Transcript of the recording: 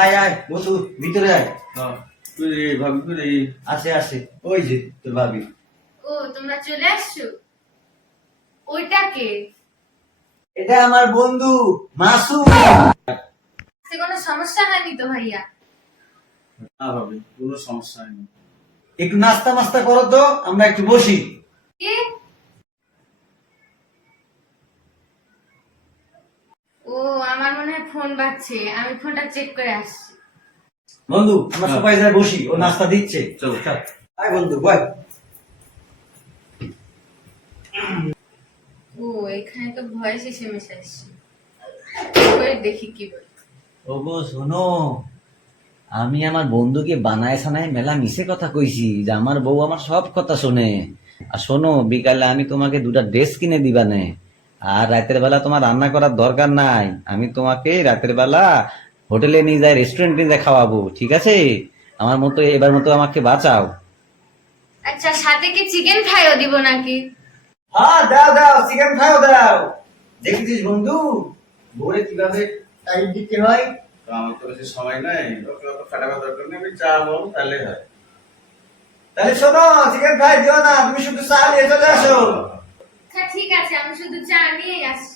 আয় আয় বসু, ভিতরে আয়। ভাবি করে আসে আসে, ওই যে তোর ভাবি। ও তোমরা চলে আসছো? ওইটা কে? এটা আমার বন্ধু মাসুম। সে কোনো সমস্যা হয়নি তো ভাইয়া? না ভাবি, কোনো সমস্যা নেই। একটু নাস্তা মাস্তা করো তো, আমরা একটু বসি। কে? ও আমার মনে হয় ফোন বাজছে, আমি ফোনটা চেক করে আসছি। বন্ধু আমরা হ্যাঁ। সবাই যাই বসি, ও নাস্তা দিচ্ছে। চলো। চল। আয় বন্ধু বল। ও এখানে তো ভয়েস এসএমএস আসছে, ওই দেখি কি বলে। ও গো শোনো, আমি আমার বন্ধুকে বানায় সানায় মেলা মিশে কথা কইছি যে আমার বউ আমার সব কথা শোনে। আর শোনো, বিকালে আমি তোমাকে দুটা ড্রেস কিনে দিবানে। আর রাতের বেলা তোমার রান্না করার দরকার নাই, আমি তোমাকে রাতের বেলা হোটেলে নিয়ে যাই, রেস্টুরেন্টে নিয়ে যাই খাওয়াবো, ঠিক আছে? আমার মতো এবার মতো আমাকে বাঁচাও। আচ্ছা সাথে কি চিকেন ফ্রাইও দিব নাকি? হ্যাঁ দাও দাও, চিকেন ফ্রাইও দাও। দেখেছিস বন্ধু, ভোরে কিভাবে টাইম দিতে হয়। তো আমার তো বেশি সময় নাই, ওকে অত খাটাবার দরকার নেই, আমি চা বল তাহলে হয়। তাহলে শোনো, চিকেন ফ্রাই দিও না, তুমি শুধু চা নিয়ে চলে আসো। আচ্ছা ঠিক আছে, আমি শুধু চা নিয়ে আসছি।